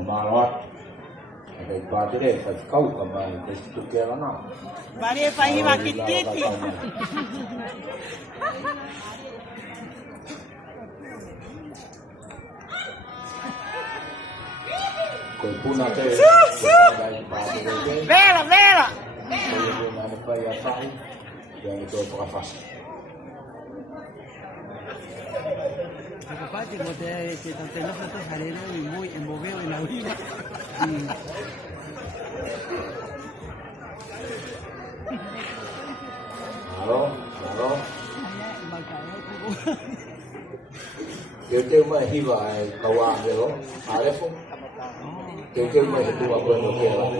Mamalot. Kay padre, pagkaw ka ba, gusto kaya na. Bari pa himakit titi. Kung puna kayo, Vera, Vera! kaya yung ano pa yata, yan ito pakafast. Papá, como que tanto nosotros salieron y muy envolvido en la orilla. Halo, halo. Kêu mà hy vọng cầu an rồi đó, đấy không? Kêu mà thì tôi quên được kia rồi.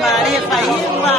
Maria Paíba.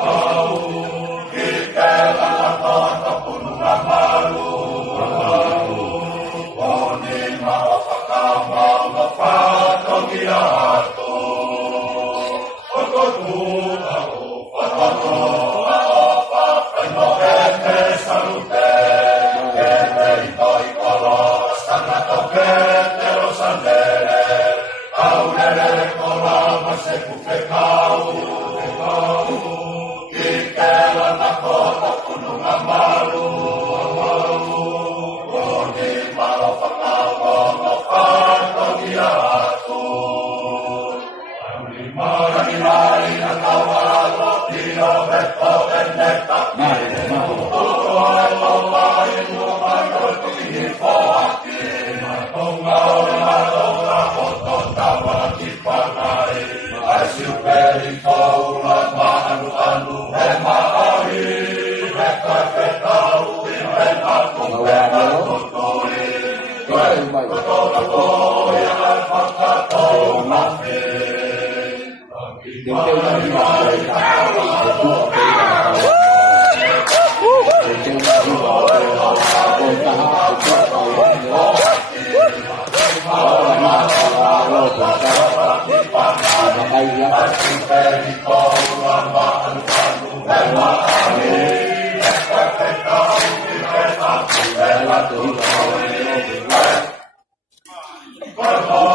Oh, tiếng kêu là hy vọng đời ta để tu ở đây là tiếng kêu là hy vọng đời ta ôn ta học được cho cầu nhớ đó là mà rồi của ta và đây là Hãy subscribe cho kênh Ghiền Mì Gõ để không bỏ lỡ những video hấp dẫn.